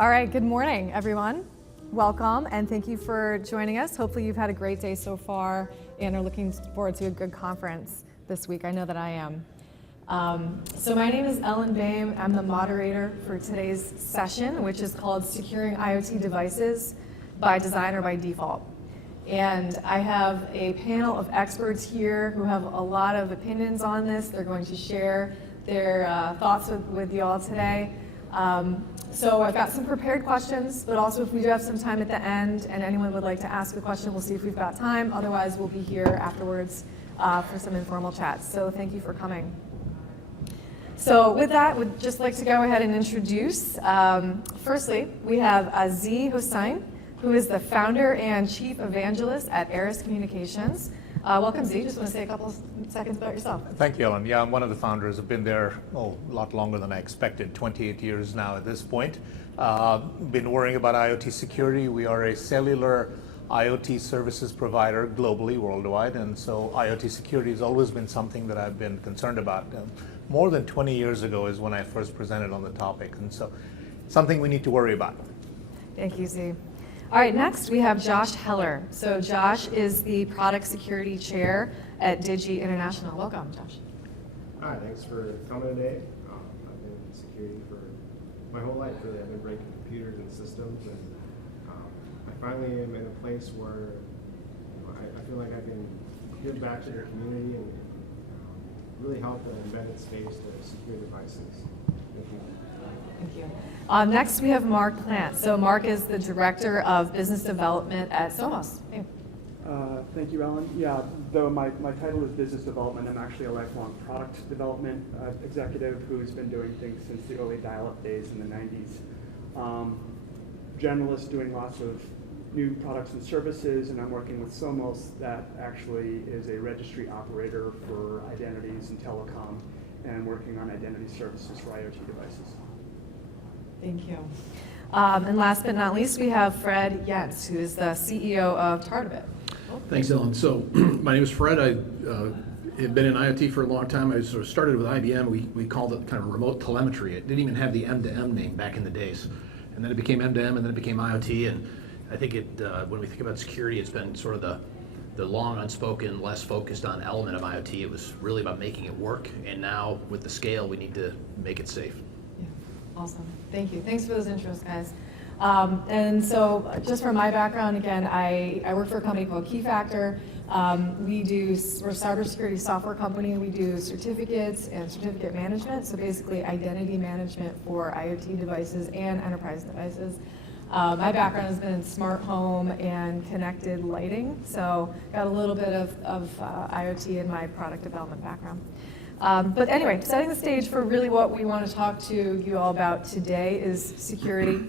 All right, good morning, everyone. Welcome, and thank you for joining us. Hopefully you've had a great day so far and are looking forward to a good conference this week. I know that I am. So my name is Ellen Boehm. I'm the moderator for today's session, which is called Securing IoT Devices by Design or by Default. And I have a panel of experts here who have a lot of opinions on this. They're going to share their thoughts with you all today. So I've got some prepared questions, but also if we do have some time at the end and anyone would like to ask a question, we'll see if we've got time. Otherwise, we'll be here afterwards for some informal chats. So thank you for coming. So with that, we'd just like to go ahead and introduce. Firstly, we have Aziz Hossain, who is the founder and chief evangelist at Eris Communications. Welcome, Z. Just want to say a couple seconds about yourself. Thank you, Ellen. Yeah, I'm one of the founders. I've been there a lot longer than I expected, 28 years now at this point. Been worrying about IoT security. We are a cellular IoT services provider globally, worldwide, and so IoT security has always been something that I've been concerned about. More than 20 years ago is when I first presented on the topic, and so something we need to worry about. Thank you, Z. All right, next we have Josh Heller. So Josh is the product security chair at Digi International. Welcome, Josh. Hi, thanks for coming today. I've been in security for my whole life, really. I've been breaking computers and systems, and I finally am in a place where I feel like I can give back to the community and really help the embedded space to secure devices. Thank you. Next, we have Mark Plant. So Mark is the Director of Business Development at Somos. Hey. Thank you, Ellen. Yeah, though my title is Business Development, I'm actually a lifelong product development executive who's been doing things since the early dial-up days in the 90s. Generalist doing lots of new products and services, and I'm working with Somos that actually is a registry operator for identities and telecom, and working on identity services for IoT devices. Thank you. And last but not least, we have Fred Jentz, who is the CEO of Tartabit. Thanks, Ellen. So my name is Fred. I have been in IoT for a long time. I sort of started with IBM. We called it kind of remote telemetry. It didn't even have the M2M name back in the days. And then it became M2M, and then it became IoT. And I think when we think about security, it's been sort of the long unspoken, less focused on element of IoT. It was really about making it work. And now with the scale, we need to make it safe. Yeah, awesome. Thank you. Thanks for those intros, guys. And so just from my background, again, I work for a company called Keyfactor. We're a cybersecurity software company. We do certificates and certificate management, so basically identity management for IoT devices and enterprise devices. My background has been in smart home and connected lighting, so got a little bit of IoT in my product development background. But anyway, setting the stage for really what we want to talk to you all about today is security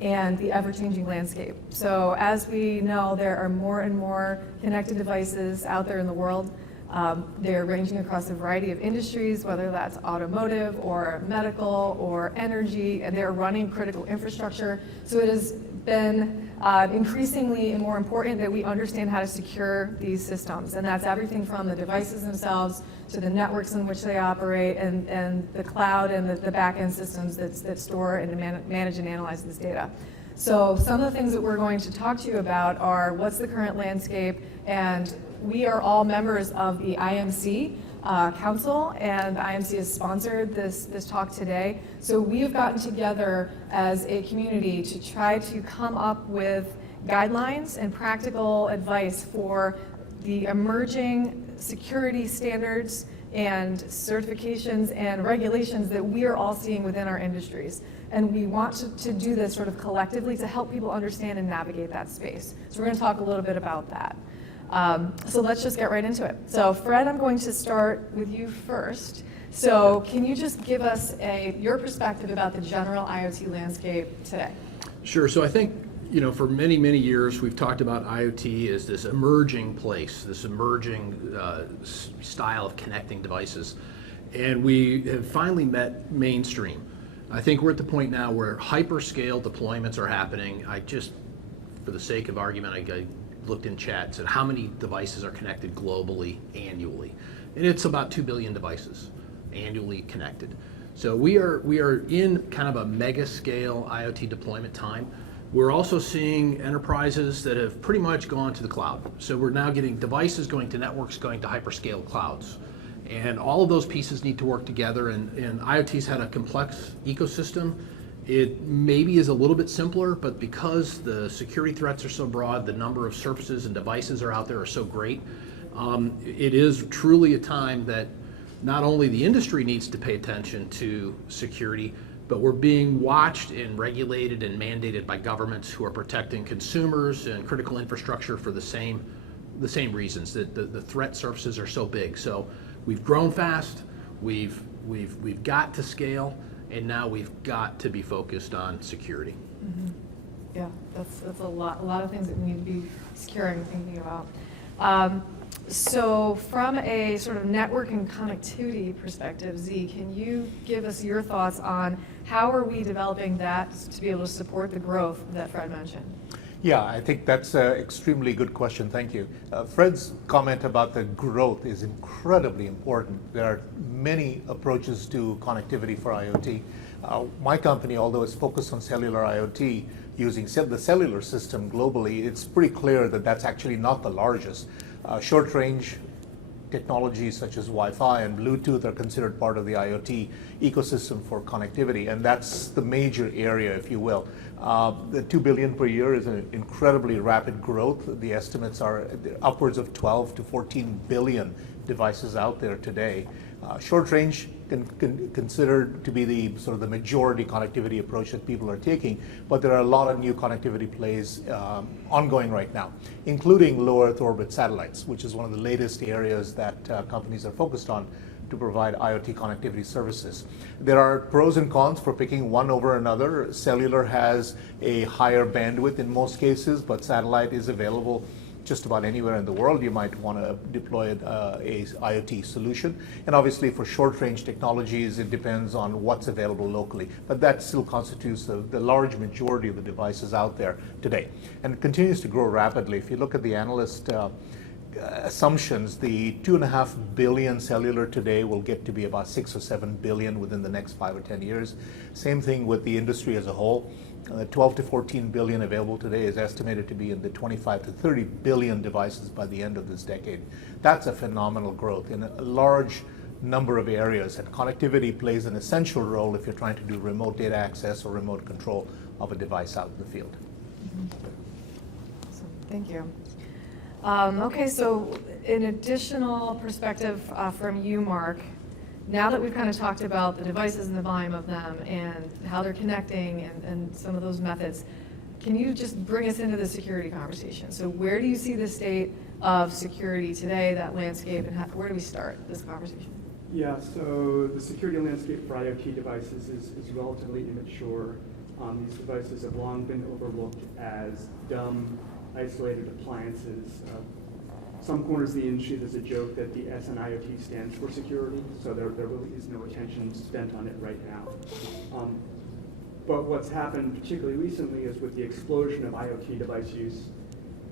and the ever-changing landscape. So as we know, there are more and more connected devices out there in the world. They're ranging across a variety of industries, whether that's automotive or medical or energy, and they're running critical infrastructure. So it has been increasingly more important that we understand how to secure these systems. And that's everything from the devices themselves to the networks in which they operate and the cloud and the back-end systems that store and manage and analyze this data. So some of the things that we're going to talk to you about are what's the current landscape, and we are all members of the IMC Council, and IMC has sponsored this talk today. So we have gotten together as a community to try to come up with guidelines and practical advice for the emerging security standards and certifications and regulations that we are all seeing within our industries. And we want to do this sort of collectively to help people understand and navigate that space. So we're going to talk a little bit about that. So let's just get right into it. So Fred, I'm going to start with you first. So can you just give us your perspective about the general IoT landscape today? Sure. So I think, for many, many years, we've talked about IoT as this emerging place, this emerging style of connecting devices. And we have finally met mainstream. I think we're at the point now where hyperscale deployments are happening. For the sake of argument, I looked in chat and said how many devices are connected globally annually. And it's about 2 billion devices annually connected. So we are in kind of a mega scale IoT deployment time. We're also seeing enterprises that have pretty much gone to the cloud. So we're now getting devices going to networks, going to hyperscale clouds. And all of those pieces need to work together, and IoT's had a complex ecosystem. It maybe is a little bit simpler, but because the security threats are so broad, the number of surfaces and devices are out there are so great, it is truly a time that not only the industry needs to pay attention to security, but we're being watched and regulated and mandated by governments who are protecting consumers and critical infrastructure for the same reasons, that the threat surfaces are so big. So we've grown fast, we've got to scale, and now we've got to be focused on security. Mm-hmm. Yeah, that's a lot of things that we need to be securing, thinking about. So from a sort of network and connectivity perspective, Z, can you give us your thoughts on how are we developing that to be able to support the growth that Fred mentioned? Yeah, I think that's an extremely good question. Thank you. Fred's comment about the growth is incredibly important. There are many approaches to connectivity for IoT. My company, although it's focused on cellular IoT, using the cellular system globally, it's pretty clear that that's actually not the largest. Short-range technologies such as Wi-Fi and Bluetooth are considered part of the IoT ecosystem for connectivity, and that's the major area, if you will. The 2 billion per year is an incredibly rapid growth. The estimates are upwards of 12 to 14 billion devices out there today. Short range considered to be the sort of the majority connectivity approach that people are taking, but there are a lot of new connectivity plays ongoing right now, including low Earth orbit satellites, which is one of the latest areas that companies are focused on to provide IoT connectivity services. There are pros and cons for picking one over another. Cellular has a higher bandwidth in most cases, but satellite is available just about anywhere in the world. You might want to deploy a IoT solution. And obviously for short-range technologies, it depends on what's available locally. But that still constitutes the large majority of the devices out there today. And it continues to grow rapidly. If you look at the analyst assumptions, the 2.5 billion cellular today will get to be about 6 or 7 billion within the next 5 or 10 years. Same thing with the industry as a whole. 12 to 14 billion available today is estimated to be in the 25 to 30 billion devices by the end of this decade. That's a phenomenal growth in a large number of areas, and connectivity plays an essential role if you're trying to do remote data access or remote control of a device out in the field. Mm-hmm. Awesome. Thank you. Okay, so an additional perspective from you, Mark. Now that we've kind of talked about the devices and the volume of them and how they're connecting and some of those methods, can you just bring us into the security conversation? So where do you see the state of security today, that landscape, and where do we start this conversation? Yeah, so the security landscape for IoT devices is relatively immature. These devices have long been overlooked as dumb, isolated appliances. Some corners of the industry, there's a joke that the S in IoT stands for security, so there really is no attention spent on it right now. But what's happened particularly recently is with the explosion of IoT device use,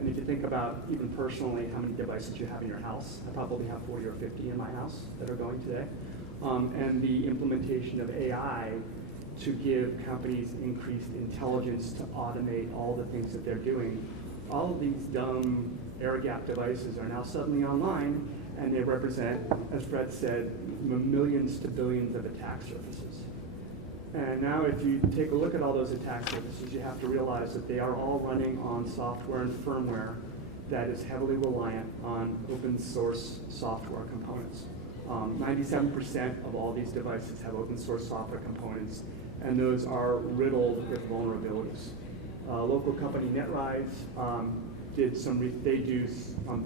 and if you think about even personally how many devices you have in your house, I probably have 40 or 50 in my house that are going today, and the implementation of AI to give companies increased intelligence to automate all the things that they're doing. All of these dumb air-gapped devices are now suddenly online, and they represent, as Fred said, millions to billions of attack surfaces. And now if you take a look at all those attack surfaces, you have to realize that they are all running on software and firmware that is heavily reliant on open source software components. 97% of all these devices have open source software components, and those are riddled with vulnerabilities. Local company NetRise they do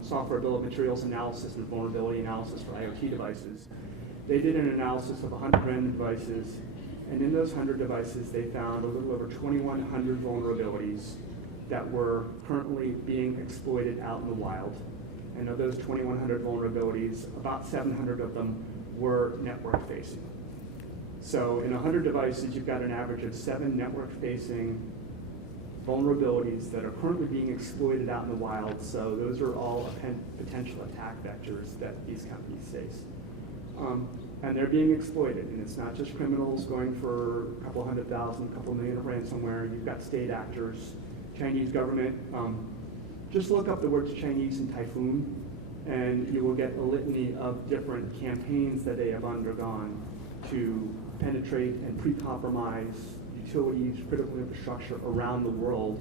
software bill of materials analysis and vulnerability analysis for IoT devices. They did an analysis of 100 random devices, and in those 100 devices, they found a little over 2,100 vulnerabilities that were currently being exploited out in the wild. And of those 2,100 vulnerabilities, about 700 of them were network facing. So in 100 devices, you've got an average of 7 network facing vulnerabilities that are currently being exploited out in the wild. So those are all potential attack vectors that these companies face. And they're being exploited, and it's not just criminals going for a couple $100,000, a couple million of ransomware. You've got state actors, Chinese government. Just look up the words Chinese and typhoon, and you will get a litany of different campaigns that they have undergone to penetrate and pre-compromise utilities, critical infrastructure around the world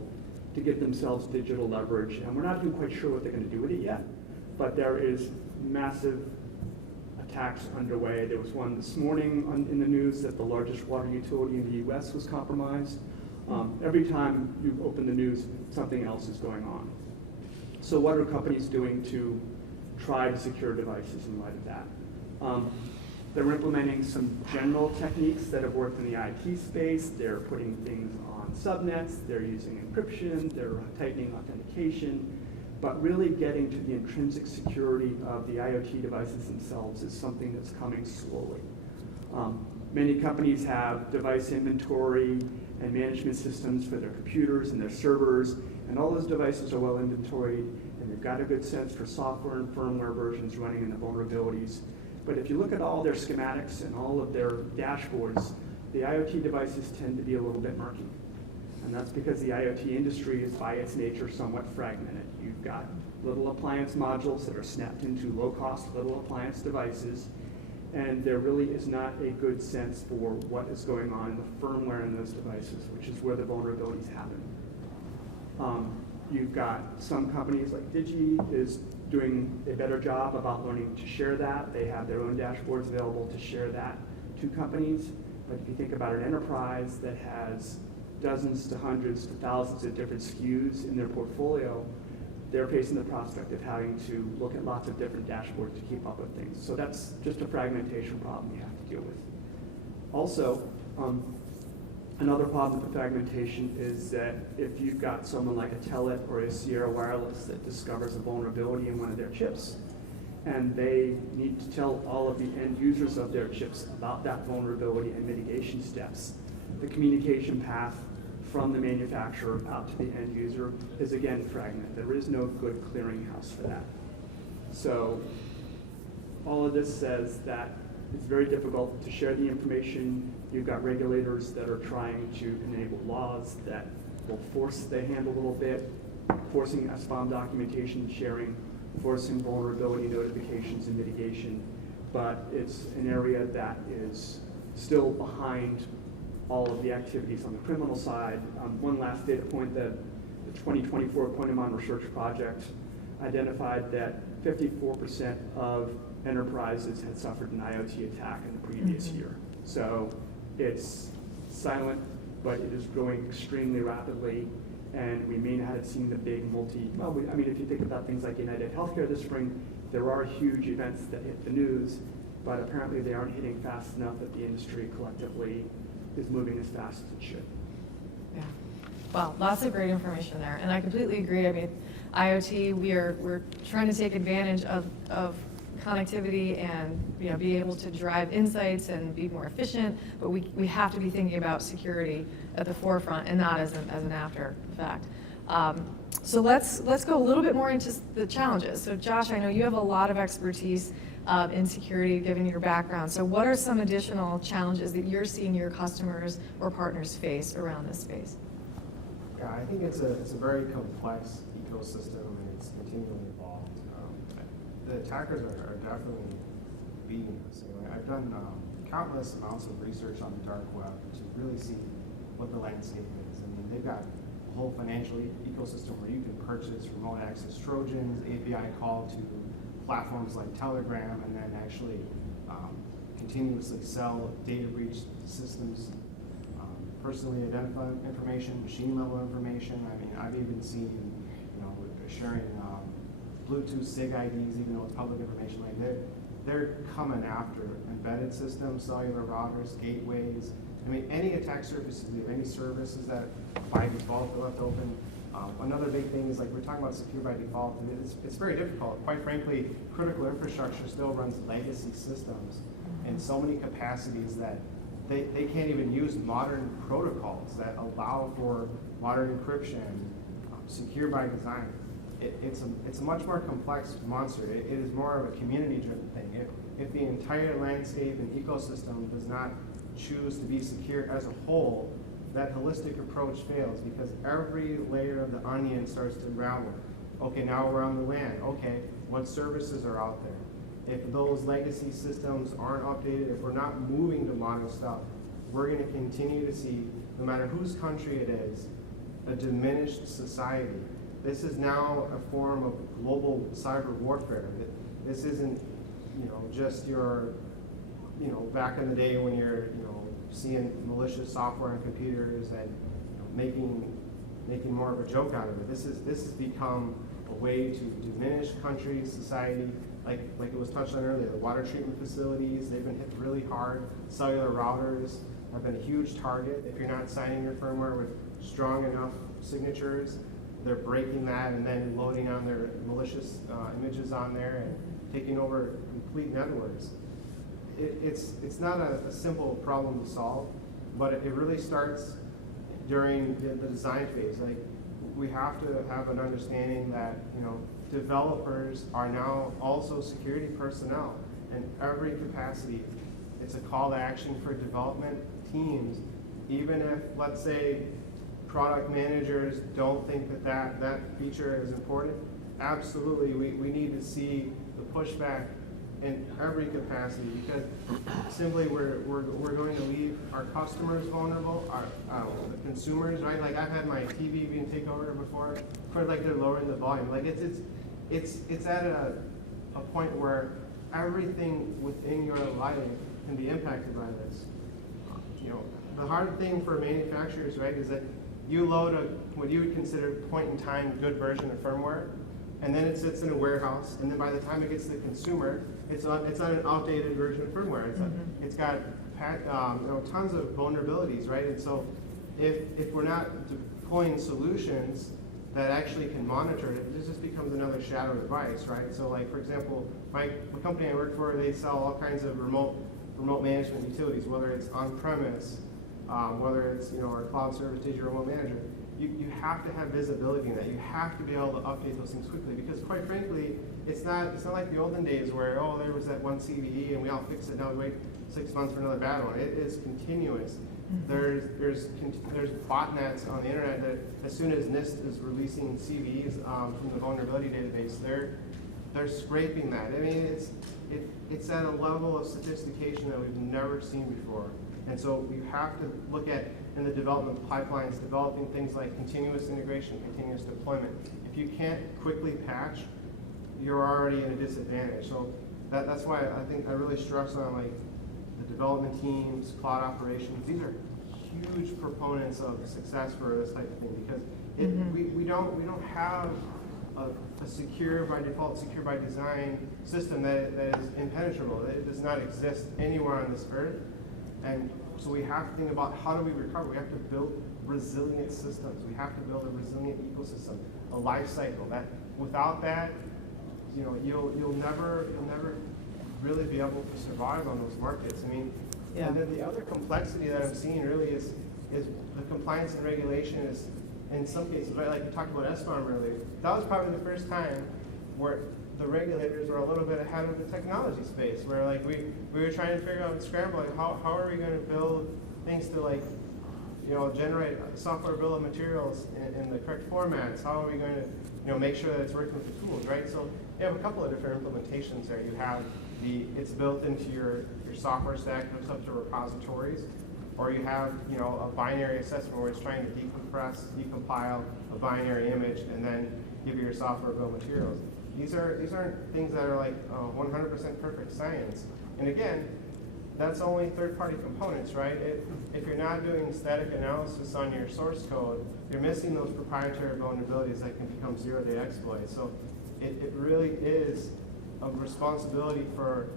to give themselves digital leverage. And we're not even quite sure what they're going to do with it yet, but there is massive attacks underway. There was one this morning in the news that the largest water utility in the U.S. was compromised. Every time you open the news, something else is going on. So what are companies doing to try to secure devices in light of that? They're implementing some general techniques that have worked in the IT space. They're putting things on subnets. They're using encryption. They're tightening authentication. But really getting to the intrinsic security of the IoT devices themselves is something that's coming slowly. Many companies have device inventory and management systems for their computers and their servers, and all those devices are well inventoried, and they've got a good sense for software and firmware versions running in the vulnerabilities. But if you look at all their schematics and all of their dashboards, the IoT devices tend to be a little bit murky. And that's because the IoT industry is by its nature somewhat fragmented. You've got little appliance modules that are snapped into low-cost little appliance devices, and there really is not a good sense for what is going on in the firmware in those devices, which is where the vulnerabilities happen. You've got some companies like Digi is doing a better job about learning to share that. They have their own dashboards available to share that to companies. But if you think about an enterprise that has dozens to hundreds to thousands of different SKUs in their portfolio, they're facing the prospect of having to look at lots of different dashboards to keep up with things. So that's just a fragmentation problem you have to deal with. Also, another problem with the fragmentation is that if you've got someone like a Telit or a Sierra Wireless that discovers a vulnerability in one of their chips, and they need to tell all of the end users of their chips about that vulnerability and mitigation steps, the communication path from the manufacturer out to the end user is again fragmented. There is no good clearinghouse for that. So all of this says that it's very difficult to share the information. You've got regulators that are trying to enable laws that will force the hand a little bit, forcing SBOM documentation sharing, forcing vulnerability notifications and mitigation. But it's an area that is still behind all of the activities on the criminal side. One last data point, the 2024 Quantum Research Project identified that 54% of enterprises had suffered an IoT attack in the previous year. So it's silent, but it is growing extremely rapidly, and we may not have seen the big I mean, if you think about things like United Healthcare this spring, there are huge events that hit the news, but apparently they aren't hitting fast enough that the industry collectively is moving as fast as it should. Yeah. Well, lots of great information there, and I completely agree. I mean, IoT, we're trying to take advantage of connectivity and be able to drive insights and be more efficient, but we have to be thinking about security at the forefront and not as an after fact. So let's go a little bit more into the challenges. So Josh, I know you have a lot of expertise in security given your background. So what are some additional challenges that you're seeing your customers or partners face around this space? Yeah, I think it's a very complex ecosystem, and it's continually evolved. The attackers are definitely beating us. I've done countless amounts of research on the dark web to really see what the landscape is. I mean, they've got a whole financial ecosystem where you can purchase remote access Trojans, API call to platforms like Telegram, and then actually continuously sell data breach systems, personally identified information, machine level information. I mean, I've even seen, sharing Bluetooth SIG IDs, even though it's public information. Like they're coming after embedded systems, cellular routers, gateways. I mean, any attack surfaces, any services that by default are left open. Another big thing is, like, we're talking about secure by default, and it's very difficult. Quite frankly, critical infrastructure still runs legacy systems in so many capacities that they can't even use modern protocols that allow for modern encryption, secure by design. it's a much more complex monster. It is more of a community-driven thing. If the entire landscape and ecosystem does not choose to be secure as a whole, that holistic approach fails because every layer of the onion starts to unravel. Okay, now we're on the land. Okay, what services are out there? If those legacy systems aren't updated, if we're not moving to modern stuff, we're going to continue to see, no matter whose country it is, a diminished society. This is now a form of global cyber warfare. This isn't, just your, back in the day when you're, seeing malicious software on computers and making more of a joke out of it. This has become a way to diminish countries, society. Like it was touched on earlier, the water treatment facilities, they've been hit really hard. Cellular routers have been a huge target. If you're not signing your firmware with strong enough signatures, they're breaking that and then loading on their malicious images on there and taking over complete networks. It's not a simple problem to solve, but it really starts during the design phase. Like, we have to have an understanding that, developers are now also security personnel in every capacity. It's a call to action for development teams. Even if, let's say, product managers don't think that feature is important, absolutely, we need to see the pushback in every capacity, because simply we're going to leave our customers vulnerable, the consumers, right? Like, I've had my TV being taken over before, like they're lowering the volume. Like, it's at a point where everything within your life can be impacted by this. The hard thing for manufacturers, right, is that you load what you would consider point-in-time good version of firmware, and then it sits in a warehouse, and then by the time it gets to the consumer, it's not an outdated version of firmware. It's got tons of vulnerabilities, right? And so if we're not deploying solutions that actually can monitor it, this just becomes another shadow device, right? So, like, for example, the company I work for, they sell all kinds of remote management utilities, whether it's on-premise, whether it's our cloud service digital remote manager. You have to have visibility in that. You have to be able to update those things quickly, because quite frankly, it's not like the olden days where, there was that one CVE and we all fixed it, now we wait 6 months for another bad one. It is continuous. There's botnets on the internet that as soon as NIST is releasing CVEs from the vulnerability database, they're scraping that. I mean, it's at a level of sophistication that we've never seen before. And so we have to look at, in the development pipelines, developing things like continuous integration, continuous deployment. If you can't quickly patch, you're already in a disadvantage. So that's why I think I really stress on, like, the development teams, cloud operations. These are huge proponents of success for this type of thing, because we don't have a secure by default, secure by design system that is impenetrable. It does not exist anywhere on this earth. And so we have to think about, how do we recover? We have to build resilient systems. We have to build a resilient ecosystem, a life cycle. That without that, you'll never really be able to survive on those markets. I mean, and then the other complexity that I'm seeing really is the compliance and regulation is, in some cases, right? Like you talked about SBOM earlier. That was probably the first time where the regulators were a little bit ahead of the technology space, where, like, we were trying to figure out and scramble, like, how are we going to build things to, like, generate software bill of materials in the correct formats? How are we going to make sure that it's working with the tools, right? So you have a couple of different implementations there. You have it's built into your software stack, hooks up to repositories, or you have a binary assessment where it's trying to decompile a binary image and then give you your software bill of materials. These aren't things that are like 100% perfect science. And again, that's only third-party components, right? If you're not doing static analysis on your source code, you're missing those proprietary vulnerabilities that can become zero-day exploits. So it really is a responsibility for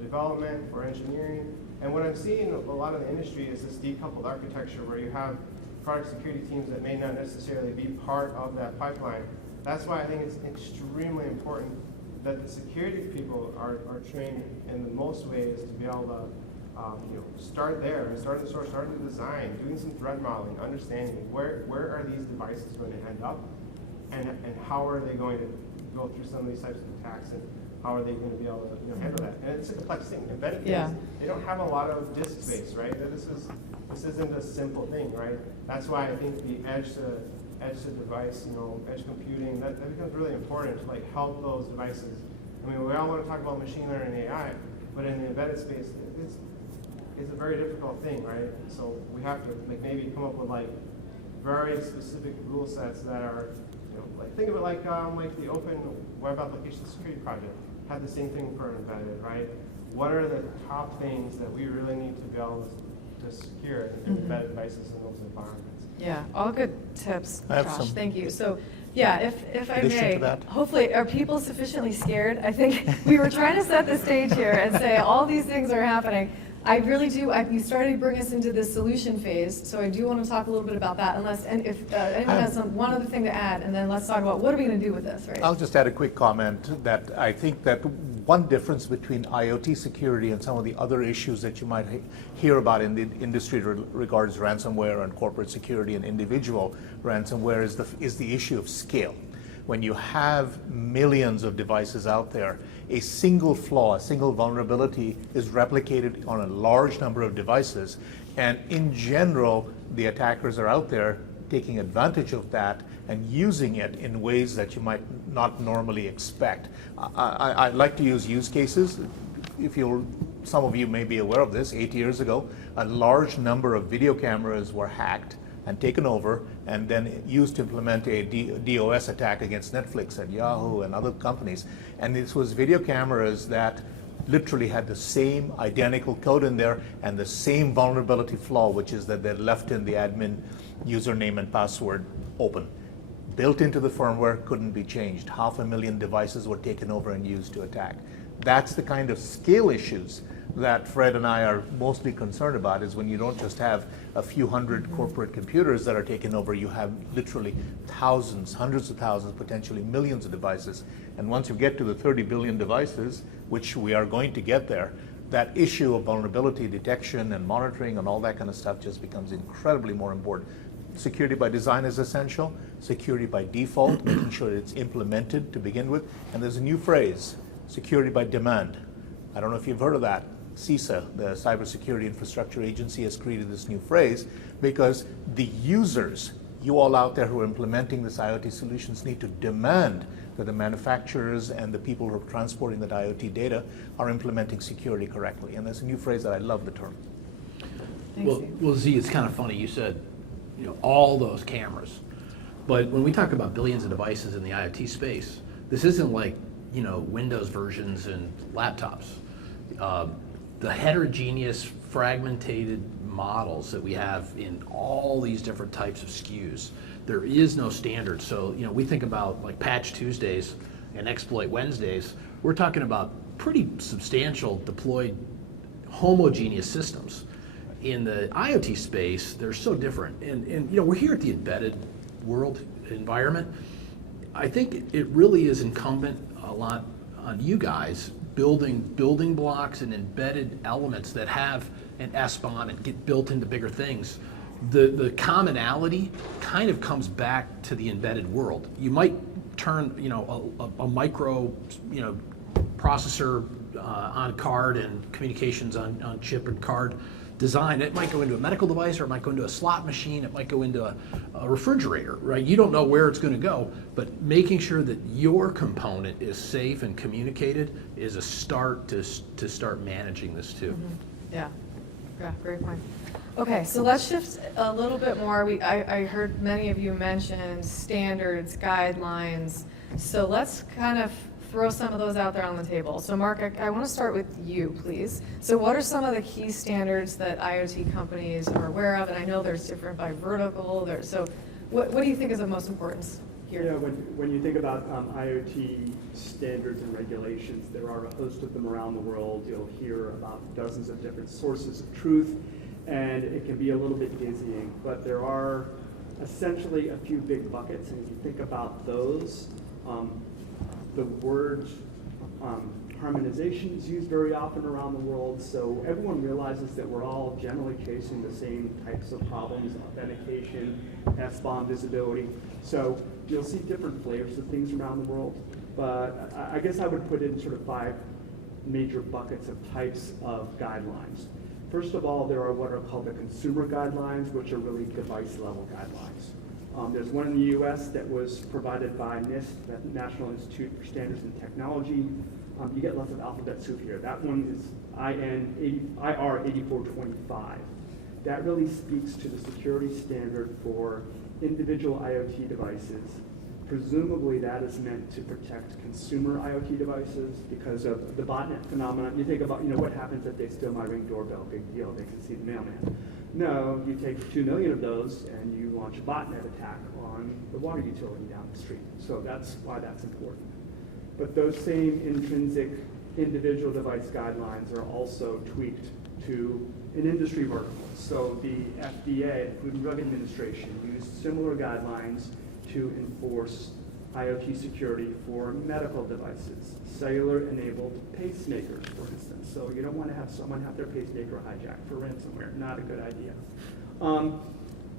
development, for engineering. And what I'm seeing a lot of the industry is this decoupled architecture where you have product security teams that may not necessarily be part of that pipeline. That's why I think it's extremely important that the security people are trained in the most ways to be able to start there, start at the source, start at the design, doing some threat modeling, understanding where are these devices going to end up, and how are they going to go through some of these types of attacks, and how are they going to be able to handle that? And it's a complex thing. Embedded things, they don't have a lot of disk space, right? This isn't a simple thing, right? That's why I think the edge to device, edge computing, that becomes really important to like help those devices. I mean, we all want to talk about machine learning and AI, but in the embedded space, it's a very difficult thing, right? So we have to like maybe come up with like very specific rule sets that are, like think of it like the Open Web Application Security Project had the same thing for embedded, right? What are the top things that we really need to be able to secure in embedded devices in those environments? Yeah, all good tips, I have Josh. some Thank you. So, yeah, if I addition may, to that. hopefully, are people sufficiently scared? I think we were trying to set the stage here and say all these things are happening. I really do. You started to bring us into the solution phase, so I do want to talk a little bit about that. If anyone has one other thing to add, and then let's talk about what are we going to do with this, right? I'll just add a quick comment that I think that one difference between IoT security and some of the other issues that you might hear about in the industry regards ransomware and corporate security and individual ransomware is the issue of scale. When you have millions of devices out there, a single flaw, a single vulnerability is replicated on a large number of devices. And in general, the attackers are out there taking advantage of that and using it in ways that you might not normally expect. I'd like to use use cases. Some of you may be aware of this, 8 years ago, a large number of video cameras were hacked and taken over and then used to implement a DOS attack against Netflix and Yahoo and other companies. And this was video cameras that literally had the same identical code in there and the same vulnerability flaw, which is that they left in the admin username and password open. Built into the firmware, couldn't be changed. 500,000 devices were taken over and used to attack. That's the kind of scale issues that Fred and I are mostly concerned about, is when you don't just have a few hundred corporate computers that are taken over, you have literally thousands, hundreds of thousands, potentially millions of devices. And once you get to the 30 billion devices, which we are going to get there, that issue of vulnerability detection and monitoring and all that kind of stuff just becomes incredibly more important. Security by design is essential. Security by default, making sure it's implemented to begin with. And there's a new phrase, security by demand. I don't know if you've heard of that. CISA, the Cybersecurity Infrastructure Agency, has created this new phrase because the users, you all out there who are implementing this IoT solutions, need to demand that the manufacturers and the people who are transporting that IoT data are implementing security correctly. And there's a new phrase that I love the term. Thanks, Steve. Well, Z, it's kind of funny. You said, all those cameras. But when we talk about billions of devices in the IoT space, this isn't like, Windows versions and laptops. The heterogeneous, fragmented models that we have in all these different types of SKUs, there is no standard. So, we think about like Patch Tuesdays and Exploit Wednesdays. We're talking about pretty substantial deployed homogeneous systems. In the IoT space, they're so different. And we're here at the embedded world environment. I think it really is incumbent a lot on you guys building blocks and embedded elements that have an SBOM and get built into bigger things. The commonality kind of comes back to the embedded world. You might turn a micro processor on card and communications on chip and card design. It might go into a medical device, or it might go into a slot machine, it might go into a refrigerator, right? You don't know where it's going to go, but making sure that your component is safe and communicated is a start to start managing this too. Yeah, great point. Okay, so let's shift a little bit more. I heard many of you mention standards, guidelines. So let's kind of throw some of those out there on the table. So Mark, I want to start with you, please. So what are some of the key standards that IoT companies are aware of? And I know there's different by vertical. So what do you think is of most importance here? Yeah, when you think about IoT standards and regulations, there are a host of them around the world. You'll hear about dozens of different sources of truth, and it can be a little bit dizzying. But there are essentially a few big buckets, and if you think about those, the word Harmonization is used very often around the world, so everyone realizes that we're all generally chasing the same types of problems: authentication, SBOM visibility. So you'll see different flavors of things around the world, but I guess I would put it in sort of 5 major buckets of types of guidelines. First of all, there are what are called the consumer guidelines, which are really device-level guidelines. There's one in the US that was provided by NIST, the National Institute for Standards and Technology. You get lots of alphabet soup here. That one is IR 8425. That really speaks to the security standard for individual IoT devices. Presumably that is meant to protect consumer IoT devices because of the botnet phenomenon. You think about, what happens if they steal my Ring doorbell? Big deal, they can see the mailman. No, you take 2 million of those and you launch a botnet attack on the water utility down the street. So that's why that's important. But those same intrinsic individual device guidelines are also tweaked to an industry vertical. So the FDA, Food and Drug Administration, used similar guidelines to enforce IoT security for medical devices, cellular-enabled pacemakers, for instance. So you don't want to have someone have their pacemaker hijacked for ransomware. Not a good idea.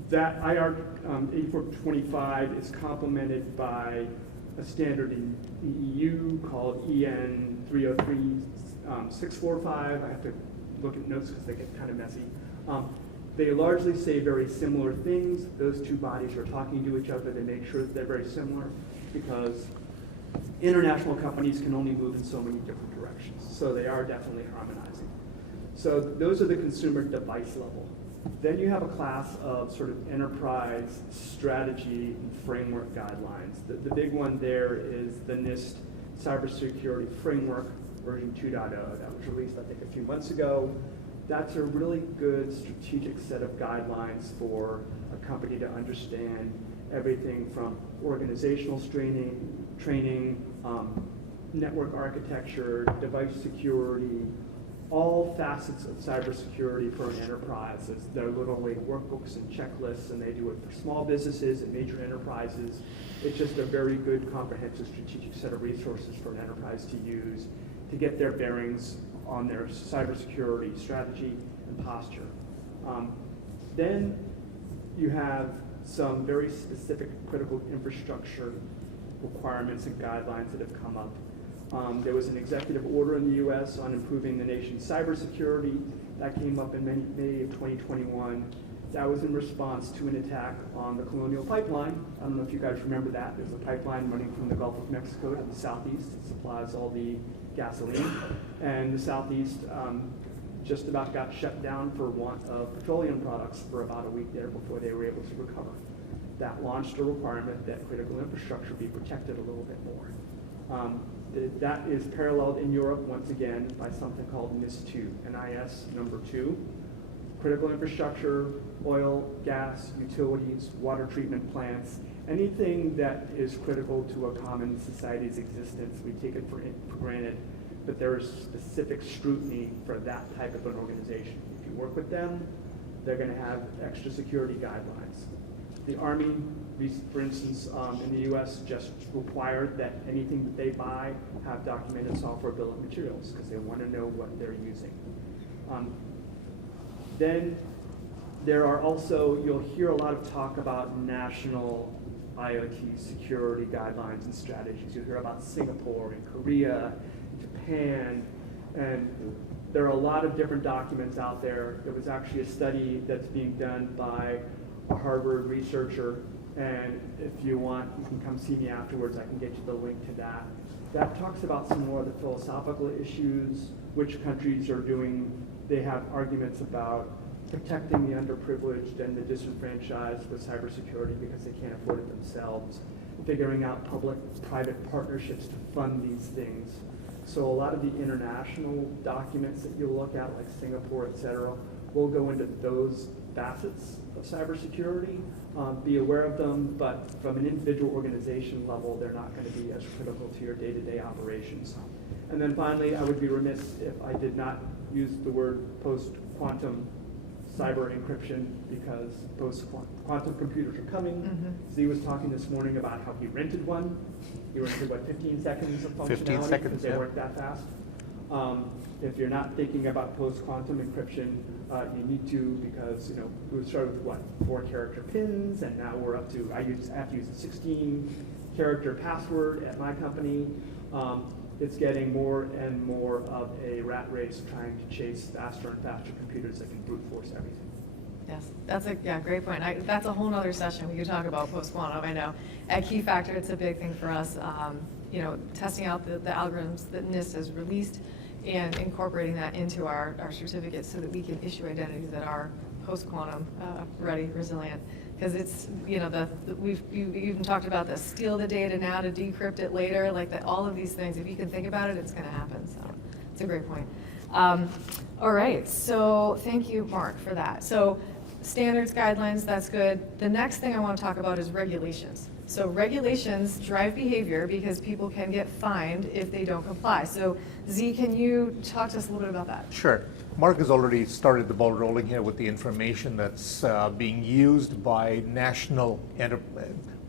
That IR 8425 is complemented by a standard in the EU called EN 303645. I have to look at notes because they get kind of messy. They largely say very similar things. Those two bodies are talking to each other. They make sure that they're very similar because international companies can only move in so many different directions. So they are definitely harmonizing. So those are the consumer device level. Then you have a class of sort of enterprise strategy and framework guidelines. The big one there is the NIST Cybersecurity Framework version 2.0 that was released, I think, a few months ago. That's a really good strategic set of guidelines for a company to understand everything from organizational training, network architecture, device security, all facets of cybersecurity for an enterprise. They're literally workbooks and checklists, and they do it for small businesses and major enterprises. It's just a very good, comprehensive, strategic set of resources for an enterprise to use to get their bearings on their cybersecurity strategy and posture. Then you have some very specific critical infrastructure requirements and guidelines that have come up. There was an executive order in the US on improving the nation's cybersecurity. That came up in May of 2021. That was in response to an attack on the Colonial Pipeline. I don't know if you guys remember that. There's a pipeline running from the Gulf of Mexico to the southeast. It supplies all the gasoline. And the southeast just about got shut down for want of petroleum products for about a week there before they were able to recover. That launched a requirement that critical infrastructure be protected a little bit more. That is paralleled in Europe, once again, by something called NIS2, NIS number 2. Critical infrastructure, oil, gas, utilities, water treatment plants, anything that is critical to a common society's existence, we take it for granted, but there is specific scrutiny for that type of an organization. If you work with them, they're going to have extra security guidelines. The Army, for instance, in the US just required that anything that they buy have documented software bill of materials because they want to know what they're using. Then there are also, you'll hear a lot of talk about national IoT security guidelines and strategies. You'll hear about Singapore and Korea, Japan, and there are a lot of different documents out there. There was actually a study that's being done by a Harvard researcher, and if you want, you can come see me afterwards. I can get you the link to that. That talks about some more of the philosophical issues, which countries are doing. They have arguments about protecting the underprivileged and the disenfranchised with cybersecurity because they can't afford it themselves, figuring out public-private partnerships to fund these things. So a lot of the international documents that you'll look at, like Singapore, et cetera, will go into those facets of cybersecurity. Be aware of them, but from an individual organization level, they're not going to be as critical to your day-to-day operations. And then finally, I would be remiss if I did not use the word post-quantum cyber encryption because post-quantum computers are coming. Z was talking this morning about how he rented one. He rented, 15 seconds of functionality 15 seconds, because they yeah. weren't that fast. If you're not thinking about post-quantum encryption, you need to, because we started with what, 4-character pins, and now we're up to, I have to use a 16-character password at my company. It's getting more and more of a rat race trying to chase faster and faster computers that can brute force everything. Yes, that's a great point. That's a whole nother session. We could talk about post-quantum. I know at Key Factor, it's a big thing for us. Testing out the algorithms that NIST has released and incorporating that into our certificates so that we can issue identities that are post-quantum ready, resilient. Because it's, we've even talked about this, steal the data now to decrypt it later, like that, all of these things, if you can think about it, it's gonna happen, so it's a great point. All right, so thank you, Mark, for that. So standards, guidelines, that's good. The next thing I wanna talk about is regulations. So regulations drive behavior because people can get fined if they don't comply. So Z, can you talk to us a little bit about that? Sure. Mark has already started the ball rolling here with the information that's being used by national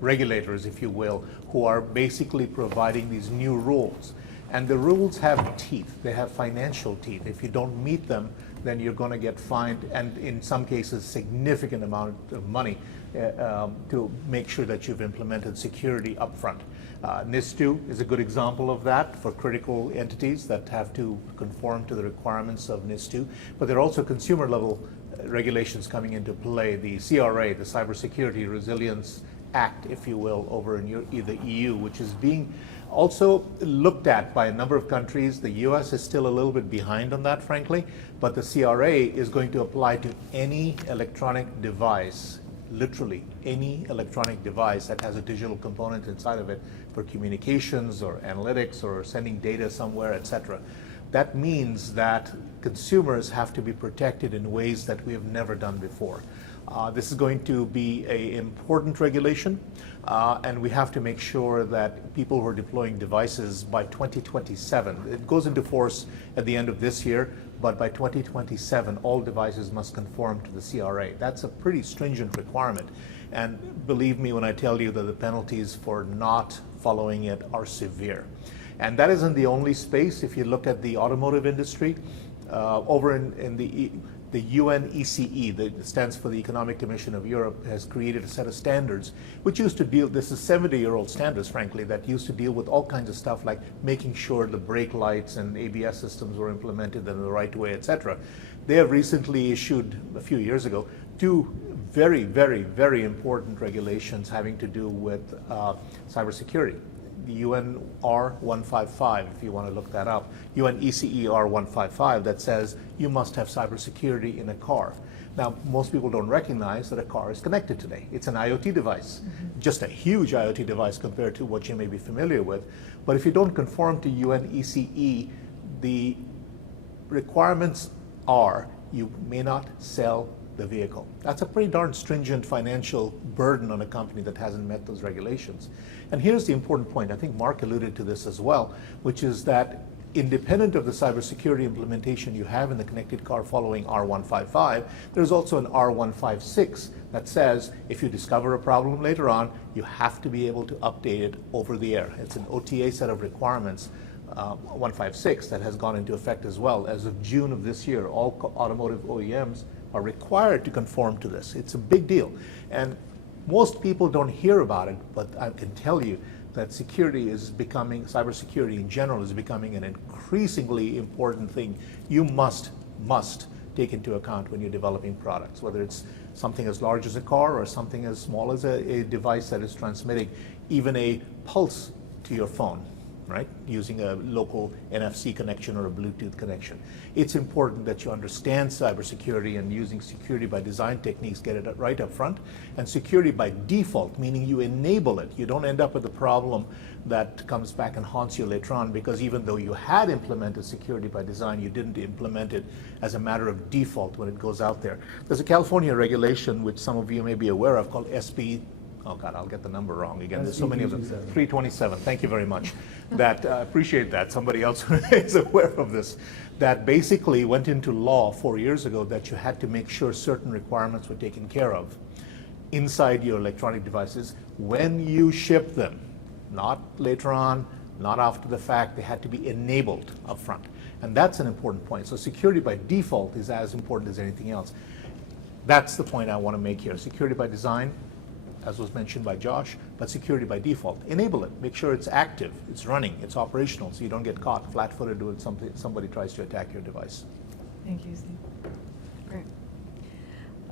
regulators, if you will, who are basically providing these new rules. And the rules have teeth. They have financial teeth. If you don't meet them, then you're going to get fined, and in some cases, significant amount of money to make sure that you've implemented security upfront. NIS2 is a good example of that for critical entities that have to conform to the requirements of NIS2, but there are also consumer level regulations coming into play. The CRA, the Cybersecurity Resilience Act, if you will, over in the EU, which is being also looked at by a number of countries. The US is still a little bit behind on that, frankly, but the CRA is going to apply to any electronic device, literally any electronic device that has a digital component inside of it for communications or analytics or sending data somewhere, etc. That means that consumers have to be protected in ways that we have never done before. This is going to be an important regulation, and we have to make sure that people who are deploying devices by 2027, it goes into force at the end of this year, but by 2027, all devices must conform to the CRA. That's a pretty stringent requirement. And believe me when I tell you that the penalties for not following it are severe. And that isn't the only space. If you look at the automotive industry, over in the UN ECE, that stands for the Economic Commission of Europe, has created a set of standards which used to deal, this is 70-year-old standards, frankly, that used to deal with all kinds of stuff like making sure the brake lights and ABS systems were implemented in the right way, etc. They have recently issued, a few years ago, 2 very, very, very important regulations having to do with cybersecurity. The UN R155, if you want to look that up, UN ECE R155, that says you must have cybersecurity in a car. Now, most people don't recognize that a car is connected today. It's an IoT device, just a huge IoT device compared to what you may be familiar with. But if you don't conform to UN ECE, the requirements are you may not sell the vehicle. That's a pretty darn stringent financial burden on a company that hasn't met those regulations. And here's the important point. I think Mark alluded to this as well, which is that independent of the cybersecurity implementation you have in the connected car following R155, there's also an R156 that says if you discover a problem later on, you have to be able to update it over the air. It's an OTA set of requirements, 156, that has gone into effect as well. As of June of this year, all automotive OEMs are required to conform to this. It's a big deal. And most people don't hear about it, but I can tell you that security is becoming, cybersecurity in general is becoming an increasingly important thing you must take into account when you're developing products, whether it's something as large as a car or something as small as a device that is transmitting even a pulse to your phone, right? Using a local NFC connection or a Bluetooth connection. It's important that you understand cybersecurity and using security by design techniques, get it right up front. And security by default, meaning you enable it. You don't end up with a problem that comes back and haunts you later on, because even though you had implemented security by design, you didn't implement it as a matter of default when it goes out there. There's a California regulation, which some of you may be aware of, called SB, oh God, I'll get the number wrong again. There's so many of them. 327. Thank you very much. That appreciate that. Somebody else is aware of this. That basically went into law 4 years ago that you had to make sure certain requirements were taken care of inside your electronic devices when you ship them, not later on, not after the fact. They had to be enabled up front. And that's an important point. So security by default is as important as anything else. That's the point I want to make here. Security by design, as was mentioned by Josh, but security by default. Enable it. Make sure it's active, it's running, it's operational, so you don't get caught flat-footed when somebody tries to attack your device. Thank you, Steve. Great.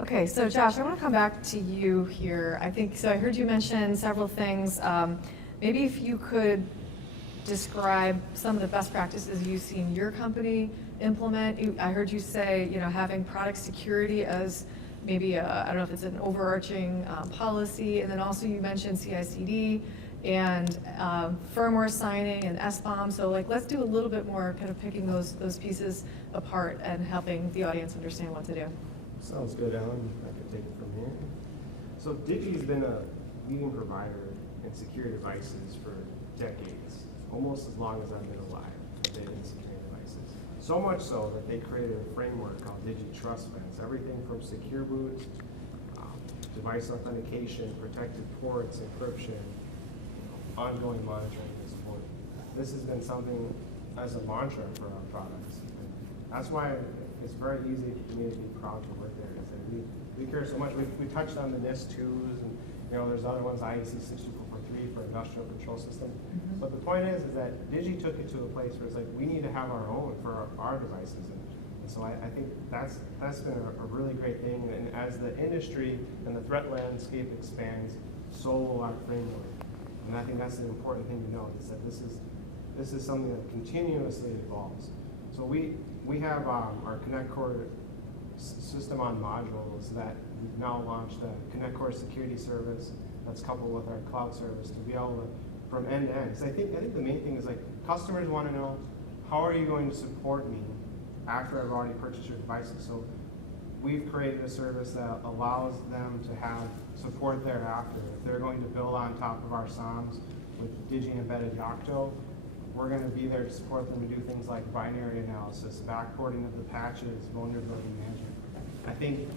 Okay, so Josh, I want to come back to you here. I think, so I heard you mention several things. Maybe if you could describe some of the best practices you've seen your company implement. I heard you say, having product security as maybe, I don't know if it's an overarching policy, and then also you mentioned CI/CD and firmware signing and SBOM. So let's do a little bit more kind of picking those pieces apart and helping the audience understand what to do. Sounds good, Alan. I can take it from here. So Digi's been a leading provider in secure devices for decades, almost as long as I've been alive. They've been secure devices. So much so that they created a framework called Digi Trust Fence. Everything from secure boots, device authentication, protected ports, encryption, ongoing monitoring and support. This has been something as a mantra for our products. And that's why it's very easy for me to be proud to work there. Is that we care so much. We touched on the NIST 2s, and there's other ones, IEC 62443 for industrial control system. Mm-hmm. But the point is that Digi took it to a place where it's like we need to have our own for our devices. And so I think that's been a really great thing. And as the industry and the threat landscape expands, so will our framework. And I think that's an important thing to know, is that this is something that continuously evolves. So we have our Connect Core system on modules that we've now launched a Connect Core security service that's coupled with our cloud service to be able to, from end to end. Because I think the main thing is customers want to know, how are you going to support me after I've already purchased your devices? So we've created a service that allows them to have support thereafter. If they're going to build on top of our SOMs with Digi embedded Yocto, we're going to be there to support them to do things like binary analysis, backporting of the patches, vulnerability management. I think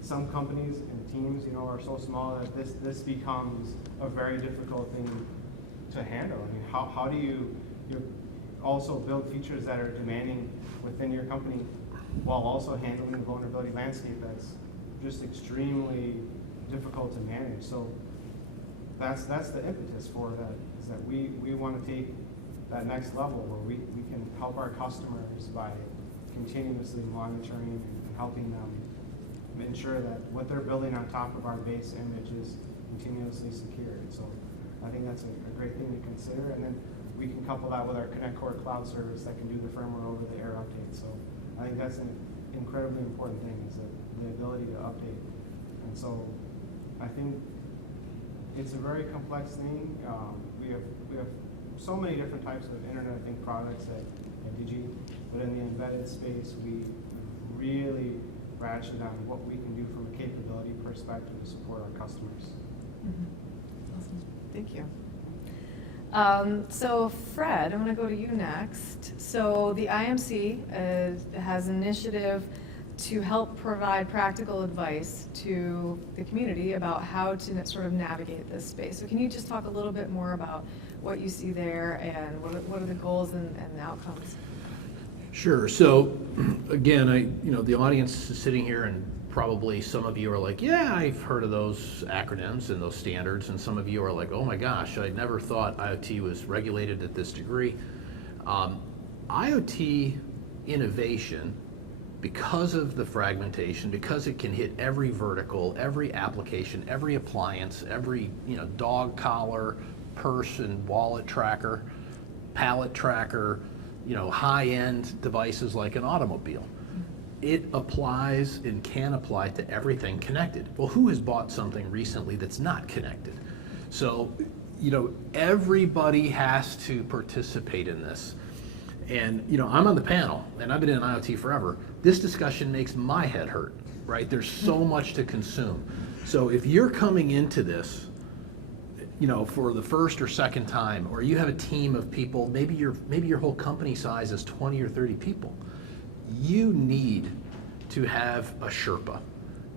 some companies and teams, are so small that this becomes a very difficult thing to handle. I mean, how do you also build features that are demanding within your company while also handling the vulnerability landscape that's just extremely difficult to manage? So that's the impetus for that, is that we want to take that next level where we can help our customers by continuously monitoring and helping them ensure that what they're building on top of our base image is continuously secured. So I think that's a great thing to consider. And then we can couple that with our Connect Core cloud service that can do the firmware over the air update. So I think that's an incredibly important thing, is the ability to update. And so I think it's a very complex thing. We have so many different types of Internet of Things products at Digi, but in the embedded space, we really ratcheted on what we can do from a capability perspective to support our customers. Mm-hmm. Awesome. Thank you. So Fred, I'm going to go to you next. So the IMC has an initiative to help provide practical advice to the community about how to sort of navigate this space. So can you just talk a little bit more about what you see there and what are the goals and the outcomes? Sure. So again, the audience is sitting here, and probably some of you are like, yeah, I've heard of those acronyms and those standards, and some of you are like, oh my gosh, I never thought IoT was regulated at this degree. IoT innovation, because of the fragmentation, because it can hit every vertical, every application, every appliance, every dog collar, purse and wallet tracker, pallet tracker, high-end devices like an automobile. It applies and can apply to everything connected. Well, who has bought something recently that's not connected? So, everybody has to participate in this. And, I'm on the panel, and I've been in IoT forever. This discussion makes my head hurt, right? There's so much to consume. So if you're coming into this, for the first or second time, or you have a team of people, maybe your whole company size is 20 or 30 people, you need to have a Sherpa.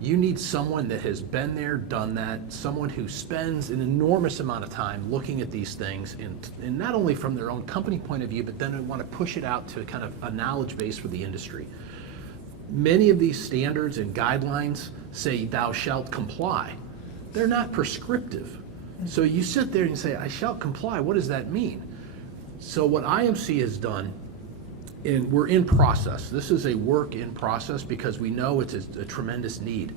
You need someone that has been there, done that, someone who spends an enormous amount of time looking at these things, and not only from their own company point of view, but then they want to push it out to kind of a knowledge base for the industry. Many of these standards and guidelines say thou shalt comply. They're not prescriptive. So you sit there and you say, I shall comply. What does that mean? So what IMC has done, and we're in process. This is a work in process because we know it's a tremendous need.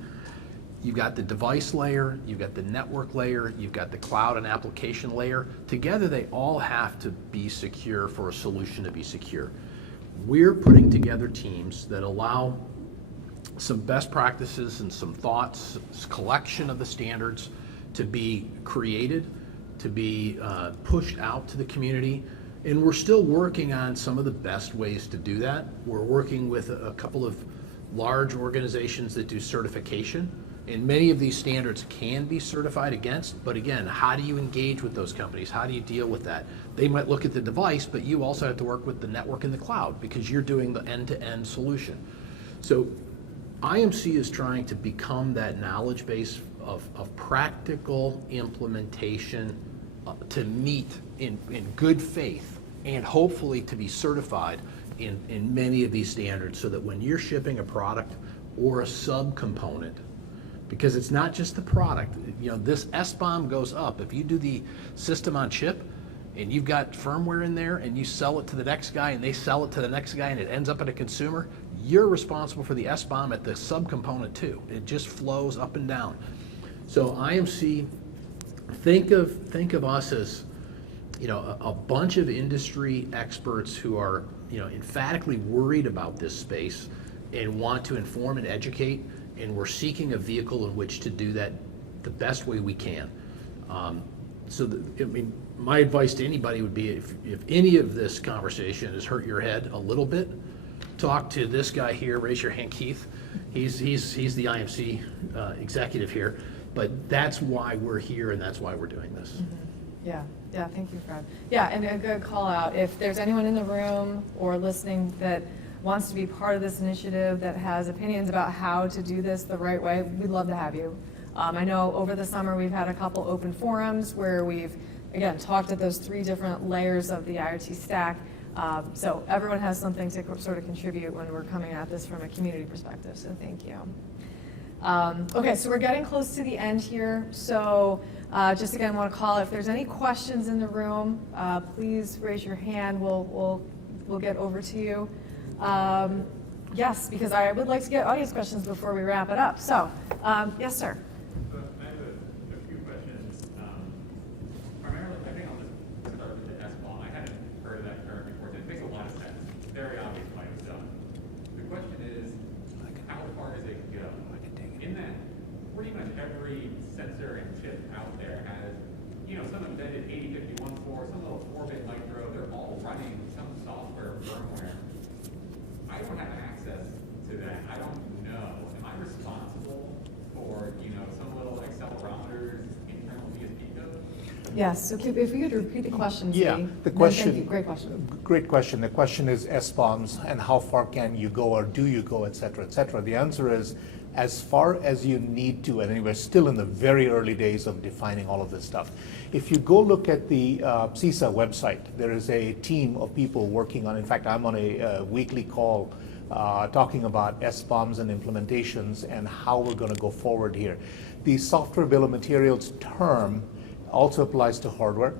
You've got the device layer, you've got the network layer, you've got the cloud and application layer. Together they all have to be secure for a solution to be secure. We're putting together teams that allow some best practices and some thoughts, collection of the standards to be created, to be pushed out to the community. And we're still working on some of the best ways to do that. We're working with a couple of large organizations that do certification, and many of these standards can be certified against, but again, how do you engage with those companies? How do you deal with that? They might look at the device, but you also have to work with the network and the cloud because you're doing the end-to-end solution. So IMC is trying to become that knowledge base of practical implementation to meet in good faith and hopefully to be certified in many of these standards so that when you're shipping a product or a subcomponent, because it's not just the product, you know, this SBOM goes up. If you do the system on chip and you've got firmware in there and you sell it to the next guy and they sell it to the next guy and it ends up at a consumer, you're responsible for the SBOM at the subcomponent too. It just flows up and down. So IMC, think of us as, you know, a bunch of industry experts who are, you know, emphatically worried about this space and want to inform and educate, and we're seeking a vehicle in which to do that the best way we can. I mean, my advice to anybody would be if any of this conversation has hurt your head a little bit, talk to this guy here, raise your hand, Keith. He's the IMC executive here, but that's why we're here and that's why we're doing this. Yeah, thank you, Fred. Yeah, and a good call out. If there's anyone in the room or listening that wants to be part of this initiative, that has opinions about how to do this the right way, we'd love to have you. I know over the summer we've had a couple open forums where we've, again, talked at those 3 different layers of the IoT stack. So everyone has something to sort of contribute when we're coming at this from a community perspective, so thank you. Okay, so we're getting close to the end here. So just again, want to call if there's any questions in the room, please raise your hand. We'll get over to you. Yes, because I would like to get audience questions before we wrap it up. So, yes, sir. So I have a few questions. Primarily, I think I'll just start with the SBOM. I hadn't heard of that term before. It makes a lot of sense. It's very obvious why it was done. The question is, how far does it go? In that, pretty much every sensor and chip out there has, you know, some embedded 8051 core, some little 4-bit micro. They're all running some software firmware. I don't have access to that. I don't know. Am I responsible for, you know, some little accelerometers, internal DSP code? Yes, so if you could repeat the question, Yeah, Zee. the Thank question. you. Great question. Great question. The question is SBOMs and how far can you go or do you go, et cetera, et cetera. The answer is as far as you need to, and we're still in the very early days of defining all of this stuff. If you go look at the CISA website, there is a team of people working on, in fact, I'm on a weekly call talking about SBOMs and implementations and how we're going to go forward here. The software bill of materials term also applies to hardware.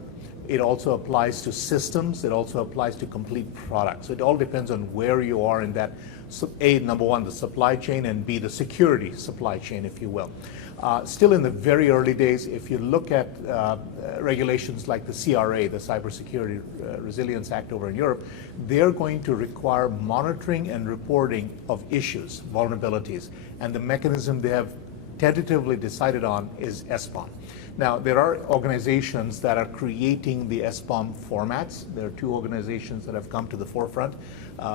It also applies to systems. It also applies to complete products. So it all depends on where you are in that, so A, number one, the supply chain, and B, the security supply chain, if you will. Still in the very early days, if you look at regulations like the CRA, the Cybersecurity Resilience Act over in Europe, they're going to require monitoring and reporting of issues, vulnerabilities, and the mechanism they have tentatively decided on is SBOM. Now, there are organizations that are creating the SBOM formats. There are two organizations that have come to the forefront,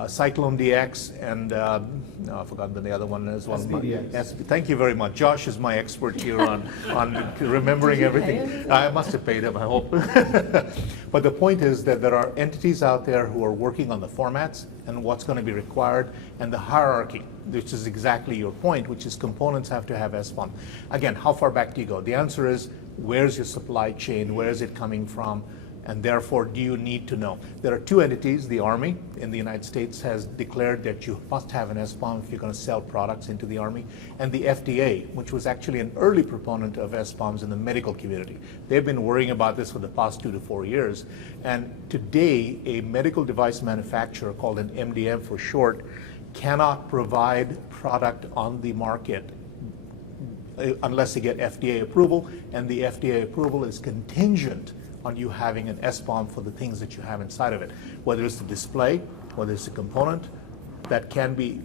Cyclone DX and no, I forgot the other one as well. SBDX. Thank you very much. Josh is my expert here on remembering everything. I must have paid him, I hope. But the point is that there are entities out there who are working on the formats and what's going to be required and the hierarchy, which is exactly your point, which is components have to have SBOM. Again, how far back do you go? The answer is, where's your supply chain? Where is it coming from? And therefore, do you need to know? There are two entities. The Army in the United States has declared that you must have an SBOM if you're going to sell products into the Army, and the FDA, which was actually an early proponent of SBOMs in the medical community. They've been worrying about this for the past 2 to 4 years. And today, a medical device manufacturer called an MDM for short cannot provide product on the market unless they get FDA approval, and the FDA approval is contingent on you having an SBOM for the things that you have inside of it, whether it's the display, whether it's a component that can be,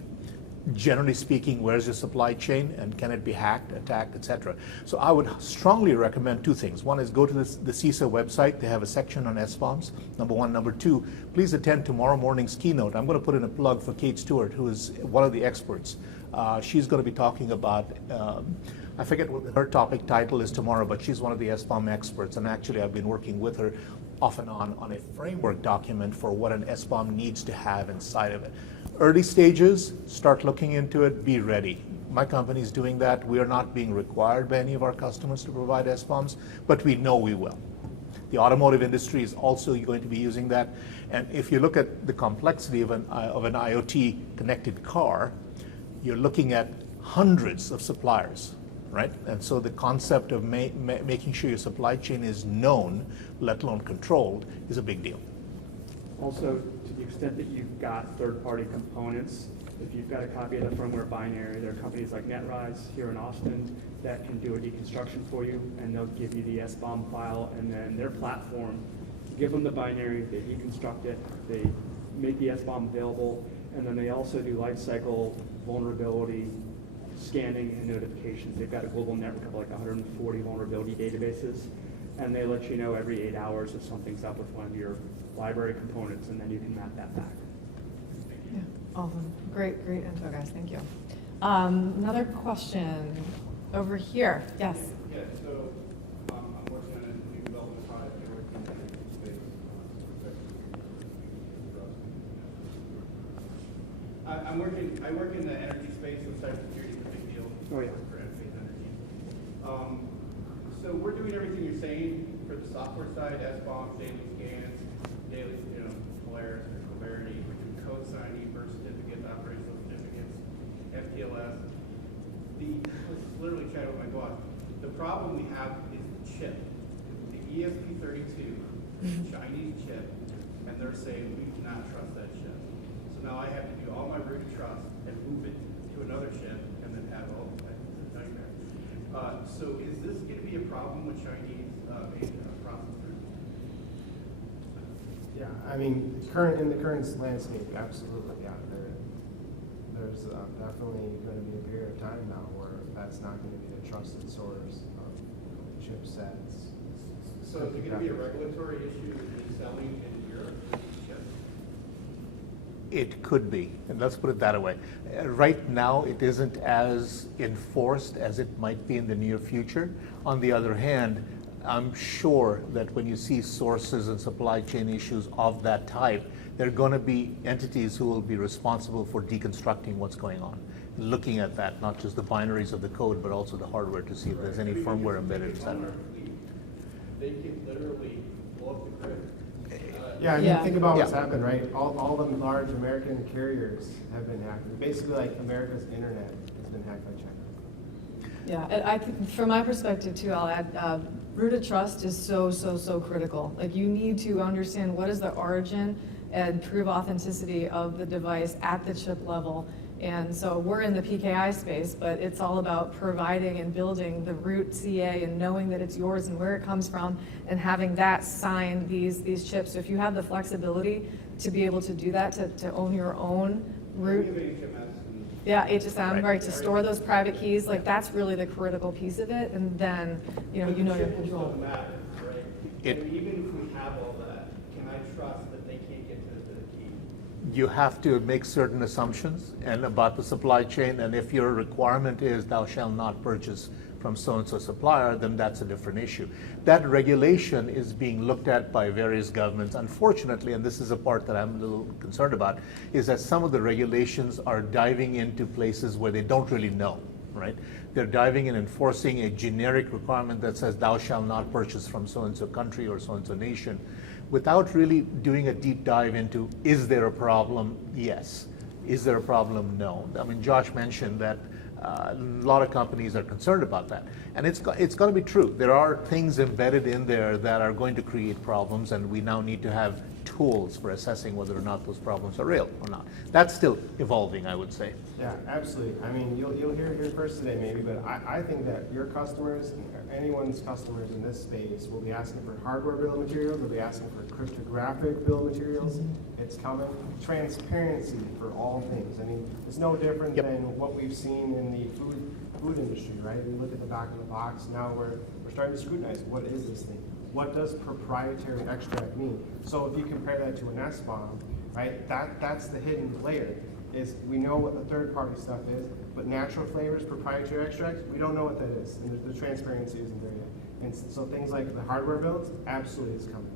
generally speaking, where's your supply chain and can it be hacked, attacked, etc. So I would strongly recommend two things. One is go to the CISA website. They have a section on SBOMs, number one. Number two, please attend tomorrow morning's keynote. I'm going to put in a plug for Kate Stewart, who is one of the experts. She's going to be talking about I forget what her topic title is tomorrow, but she's one of the SBOM experts, and actually I've been working with her off and on a framework document for what an SBOM needs to have inside of it. Early stages, start looking into it, be ready. My company is doing that. We are not being required by any of our customers to provide SBOMs, but we know we will. The automotive industry is also going to be using that, and if you look at the complexity of an IoT connected car, you're looking at hundreds of suppliers. Right? And so the concept of making sure your supply chain is known, let alone controlled, is a big deal. Also, to the extent that you've got third-party components, if you've got a copy of the firmware binary, there are companies like NetRise here in Austin that can do a deconstruction for you, and they'll give you the SBOM file, and then their platform, give them the binary, they deconstruct it, they make the SBOM available, and then they also do lifecycle vulnerability scanning and notifications. They've got a global network of like 140 vulnerability databases, and they let you know every 8 hours if something's up with one of your library components, and then you can map that back. Yeah, awesome. Great info, guys. Thank you. Another question over here. Yes. Yeah, so I'm working on a new development project. I work in the energy space. I work in the energy space, so cybersecurity is a big deal. Oh, yeah. For phase energy. So we're doing everything you're saying for the software side, SBOM, daily scans, daily, Polaris, Clarity. We're doing code signing, birth certificates, operational certificates, FTLS. I was literally chatting with my boss. The problem we have is the chip. The ESP32, Chinese chip, and they're saying we cannot trust that chip. So now I have to do all my root of trust and move it to another chip and then have all it's a nightmare. So is this going to be a problem with Chinese made processors? Yeah, I mean, in the current landscape, absolutely, yeah. There's definitely going to be a period of time now where that's not going to be a trusted source of chipsets. So is it going to be a regulatory issue in selling in Europe with these chips? It could be, and let's put it that way. Right now, it isn't as enforced as it might be in the near future. On the other hand, I'm sure that when you see sources and supply chain issues of that type, there are going to be entities who will be responsible for deconstructing what's going on, looking at that, not just the binaries of the code, but also the hardware to see if there's any firmware embedded inside of it. They can literally blow up the grid. Yeah, I mean, Yeah. think about what's Yeah. happened, right? All the large American carriers have been hacked. Basically, like America's internet has been hacked by China. Yeah, and I think from my perspective too, I'll add, root of trust is so critical. Like you need to understand what is the origin and prove authenticity of the device at the chip level. And so we're in the PKI space, but it's all about providing and building the root CA and knowing that it's yours and where it comes from and having that sign these chips. So if you have the flexibility to be able to do that, to own your own root. We have HMS and Yeah, HSM, right, to store those private keys, like, that's really the critical piece of it, and then, you know your symbols control. don't matter, right? It- And even if we have all that, can I trust that they can't get to the key? You have to make certain assumptions and about the supply chain, and if your requirement is thou shalt not purchase from so-and-so supplier, then that's a different issue. That regulation is being looked at by various governments. Unfortunately, and this is a part that I'm a little concerned about, is that some of the regulations are diving into places where they don't really know, right? They're diving and enforcing a generic requirement that says thou shalt not purchase from so-and-so country or so-and-so nation, without really doing a deep dive into, is there a problem? Yes. Is there a problem? No. I mean, Josh mentioned that a lot of companies are concerned about that. And it's going to be true. There are things embedded in there that are going to create problems, and we now need to have tools for assessing whether or not those problems are real or not. That's still evolving, I would say. Yeah, absolutely. I mean, you'll hear it here first today maybe, but I think that your customers, anyone's customers in this space will be asking for hardware bill of materials, they'll be asking for cryptographic bill of materials. It's coming. Transparency for all things. I mean, it's no different than what we've seen in the food industry, right? We look at the back of the box, now we're starting to scrutinize, what is this thing? What does proprietary extract mean? So if you compare that to an SBOM, right, that's the hidden layer. Is we know what the third-party stuff is, but natural flavors, proprietary extracts, we don't know what that is, and the transparency isn't there yet. And so things like the hardware builds, absolutely is coming.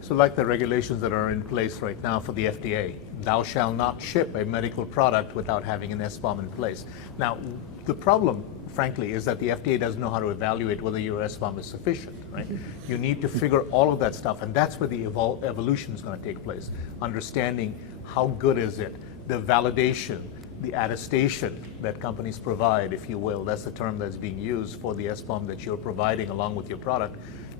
So like the regulations that are in place right now for the FDA, thou shalt not ship a medical product without having an SBOM in place. Now, the problem, frankly, is that the FDA doesn't know how to evaluate whether your SBOM is sufficient, right? You need to figure all of that stuff, and that's where the evolution is going to take place. Understanding how good is it, the validation, the attestation that companies provide, if you will, that's the term that's being used for the SBOM that you're providing along with your product,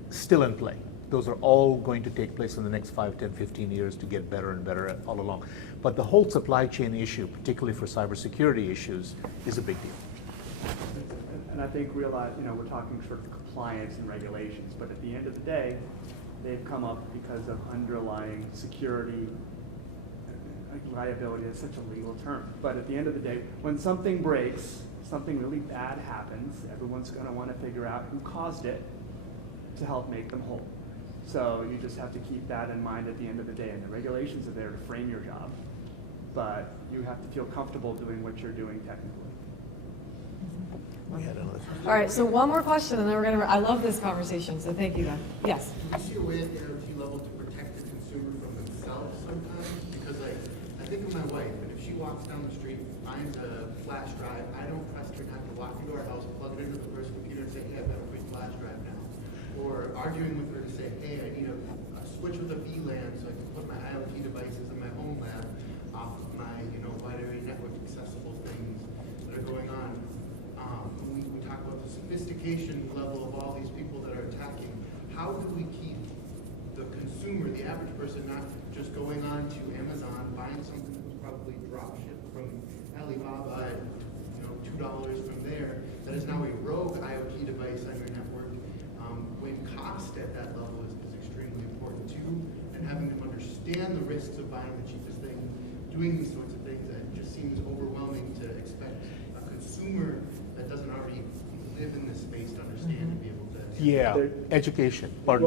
still in play. Those are all going to take place in the next 5, 10, 15 years to get better and better all along. But the whole supply chain issue, particularly for cybersecurity issues, is a big deal. And I think realize, we're talking sort of compliance and regulations, but at the end of the day, they've come up because of underlying security. Liability is such a legal term, but at the end of the day, when something breaks, something really bad happens, everyone's going to want to figure out who caused it to help make them whole. So you just have to keep that in mind at the end of the day, and the regulations are there to frame your job, but you have to feel comfortable doing what you're doing technically. We had another. All right, so one more question, and then we're gonna, I love this conversation, so thank you, Ben. Yes? Do you see a way at the IoT level to protect the consumer from themselves sometimes? Because I think of my wife, and if she walks down the street, finds a flash drive, I don't trust her not to walk into our house, plug it into the first computer and say, hey, I've got a free flash drive now. Or arguing with her to say, hey, I need a switch with a VLAN so I can put my IoT devices in my home lab off of my, wide area network accessible things that are going on. We talk about the sophistication level of all these people that are attacking. How do we keep the consumer, the average person, not just going on to Amazon, buying something that was probably drop shipped from Alibaba at $2 from there, that is now a rogue IoT device on your network, when cost at that level is extremely important too, and having them understand the risks of buying the cheapest thing, doing these sorts of things, that just seems overwhelming to expect a consumer that doesn't already live in this space to understand and be able to. Yeah, There- education. Well,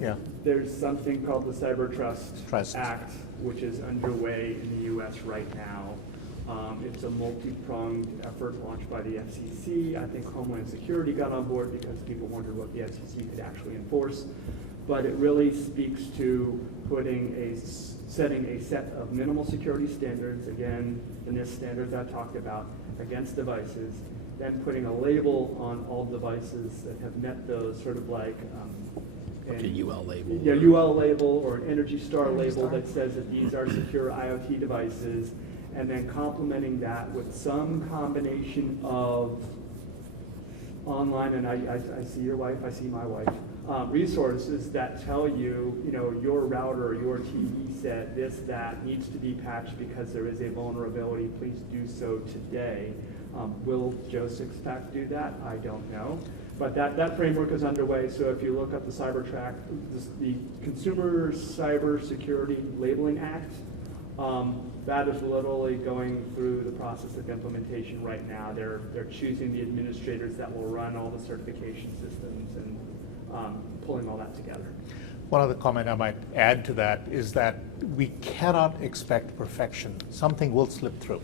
Yeah. there's something called the Cyber Trust. Act, which is underway in the U.S. right now. It's a multi-pronged effort launched by the FCC. I think Homeland Security got on board because people wondered what the FCC could actually enforce. But it really speaks to setting a set of minimal security standards, again, the NIST standards I talked about, against devices, then putting a label on all devices that have met those, sort of like Like a UL label. Yeah, UL label or an Energy Star label that says that these are secure IoT devices, and then complementing that with some combination of online, and I see your wife, I see my wife, resources that tell you, your router or your TV set, this, that, needs to be patched because there is a vulnerability, please do so today. Will Joe Sixpack do that? I don't know. But that framework is underway, so if you look up the CyberTrack, the Consumer Cyber Security Labeling Act, That is literally going through the process of implementation right now. They're choosing the administrators that will run all the certification systems and pulling all that together. One other comment I might add to that is that we cannot expect perfection. Something will slip through,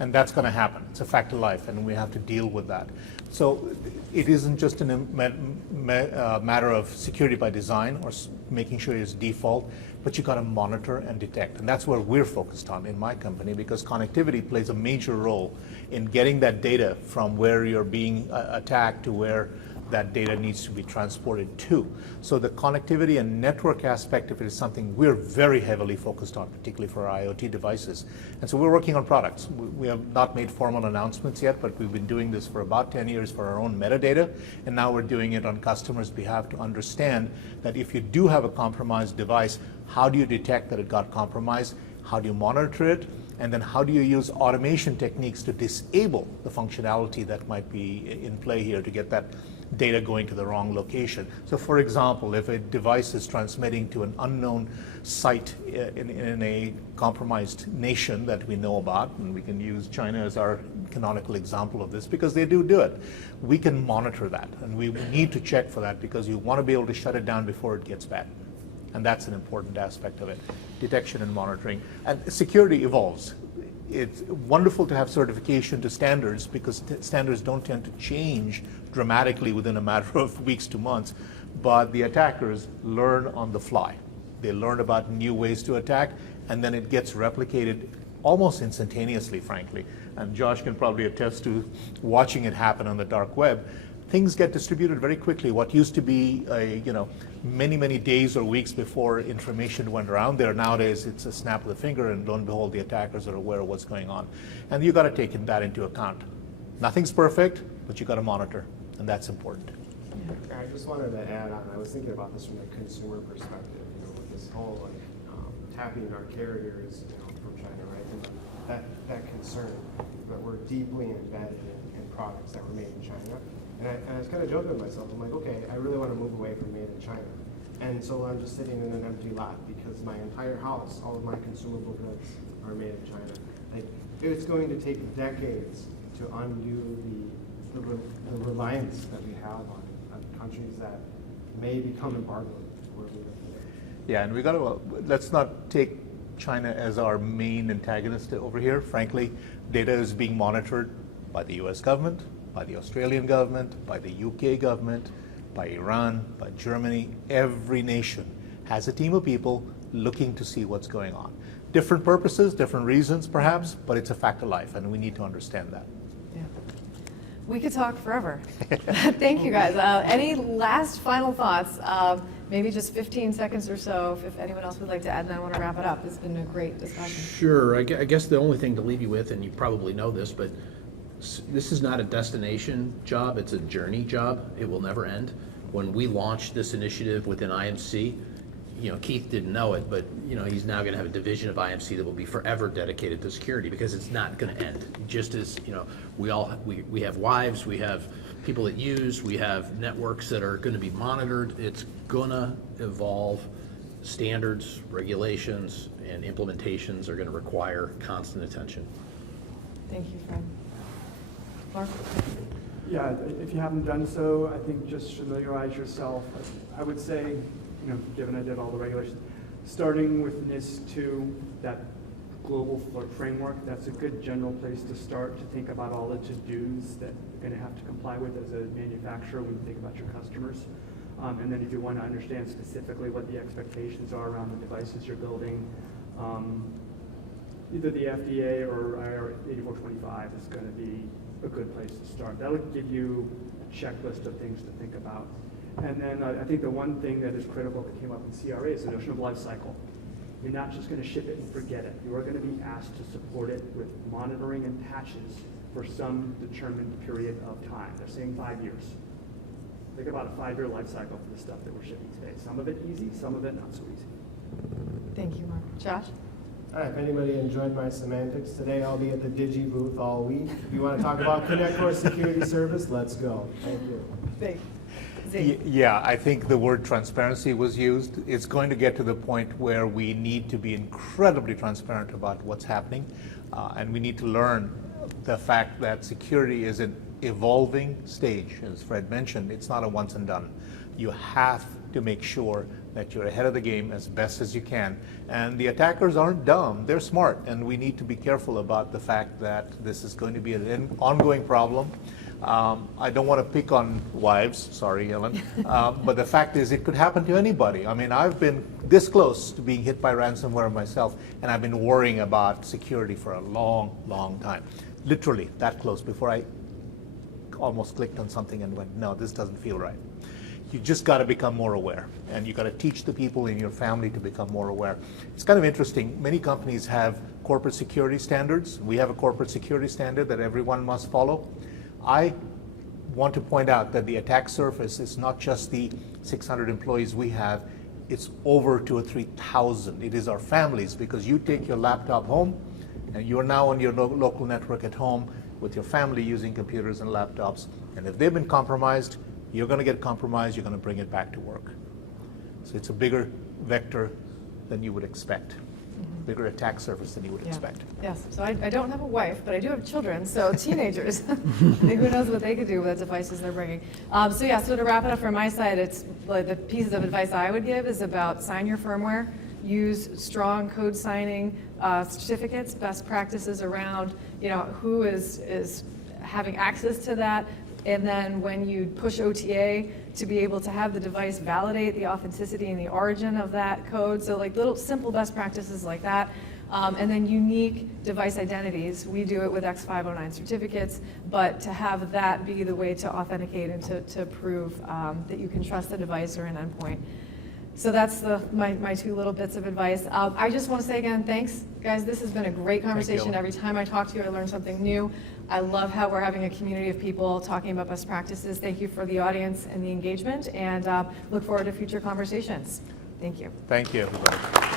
and that's going to happen. It's a fact of life, and we have to deal with that. So it isn't just a matter of security by design or making sure it's default, but you got to monitor and detect. And that's where we're focused on in my company, because connectivity plays a major role in getting that data from where you're being attacked to where that data needs to be transported to. So the connectivity and network aspect of it is something we're very heavily focused on, particularly for our IoT devices. And so we're working on products. We have not made formal announcements yet, but we've been doing this for about 10 years for our own metadata, and now we're doing it on customers' behalf to understand that if you do have a compromised device, how do you detect that it got compromised? How do you monitor it? And then how do you use automation techniques to disable the functionality that might be in play here to get that data going to the wrong location? So for example, if a device is transmitting to an unknown site in a compromised nation that we know about, and we can use China as our canonical example of this because they do it, we can monitor that, and we need to check for that because you want to be able to shut it down before it gets bad. And that's an important aspect of it, detection and monitoring. And security evolves. It's wonderful to have certification to standards because standards don't tend to change dramatically within a matter of weeks to months, but the attackers learn on the fly. They learn about new ways to attack, and then it gets replicated almost instantaneously, frankly. And Josh can probably attest to watching it happen on the dark web. Things get distributed very quickly. What used to be many days or weeks before information went around there, nowadays it's a snap of the finger, and lo and behold, the attackers are aware of what's going on. And you got to take that into account. Nothing's perfect, but you got to monitor, and that's important. I just wanted to add on, I was thinking about this from a consumer perspective, with this whole tapping our carriers from China, right? And that concern that we're deeply embedded in products that were made in China. And I was kind of joking with myself. I'm like, okay, I really want to move away from made in China. And so I'm just sitting in an empty lot because my entire house, all of my consumable goods are made in China. Like, it's going to take decades to undo the reliance that we have on countries that may become embargoed where we live today. Yeah, and we got to, let's not take China as our main antagonist over here. Frankly, data is being monitored by the US government, by the Australian government, by the UK government, by Iran, by Germany. Every nation has a team of people looking to see what's going on. Different purposes, different reasons perhaps, but it's a fact of life, and we need to understand that. Yeah. We could talk forever. Thank you, guys. Any last final thoughts? Maybe just 15 seconds or so, if anyone else would like to add, and I want to wrap it up. It's been a great discussion. Sure. I guess the only thing to leave you with, and you probably know this, but this is not a destination job, it's a journey job. It will never end. When we launched this initiative within IMC, Keith didn't know it, but he's now going to have a division of IMC that will be forever dedicated to security because it's not going to end. Just as we have wives, we have people that use, we have networks that are going to be monitored. It's going to evolve. Standards, regulations, and implementations are going to require constant attention. Thank you, Fred. Mark? Yeah, if you haven't done so, I think just familiarize yourself. I would say, given I did all the regulations, starting with NIS2, that global framework, that's a good general place to start to think about all the to-dos that you're going to have to comply with as a manufacturer when you think about your customers. And then if you want to understand specifically what the expectations are around the devices you're building, either the FDA or IR 8425 is going to be a good place to start. That'll give you a checklist of things to think about. And then I think the one thing that is critical that came up in CRA is the notion of life cycle. You're not just going to ship it and forget it. You are going to be asked to support it with monitoring and patches for some determined period of time. They're saying 5 years. Think about a 5-year life cycle for the stuff that we're shipping today. Some of it easy, some of it not so easy. Thank you, Mark. Josh? All right, if anybody enjoyed my semantics today, I'll be at the Digi booth all week. If you want to talk about Connect Core Security Service, let's go. Thank you. Thanks. transparency. Yeah, I think the word transparency was used. It's going to get to the point where we need to be incredibly transparent about what's happening, and we need to learn the fact that security is an evolving stage. As Fred mentioned, it's not a once and done. You have to make sure that you're ahead of the game as best as you can. And the attackers aren't dumb, they're smart, and we need to be careful about the fact that this is going to be an ongoing problem. I don't want to pick on wives, sorry, Ellen, but the fact is it could happen to anybody. I mean, I've been this close to being hit by ransomware myself, and I've been worrying about security for a long, long time. Literally that close, before I almost clicked on something and went, no, this doesn't feel right. You just got to become more aware, and you got to teach the people in your family to become more aware. It's kind of interesting. Many companies have corporate security standards. We have a corporate security standard that everyone must follow. I want to point out that the attack surface is not just the 600 employees we have, it's over 2,000 or 3,000. It is our families, because you take your laptop home and you're now on your local network at home with your family using computers and laptops. And if they've been compromised, you're going to get compromised, you're going to bring it back to work. So it's a bigger vector than you would expect. Bigger attack surface than you would expect. Yes, so I don't have a wife, but I do have children, so teenagers. Who knows what they could do with the devices they're bringing. So to wrap it up from my side, it's like the pieces of advice I would give is about sign your firmware, use strong code signing certificates, best practices around, who is having access to that. And then when you push OTA, to be able to have the device validate the authenticity and the origin of that code. So like little simple best practices like that. And then unique device identities. We do it with X509 certificates, but to have that be the way to authenticate and to prove that you can trust the device or an endpoint. So that's my two little bits of advice. I just want to say again, thanks, guys. This has been a great conversation. Every time I talk to you, I learn something new. I love how we're having a community of people talking about best practices. Thank you for the audience and the engagement, and look forward to future conversations. Thank you. Thank you, everybody.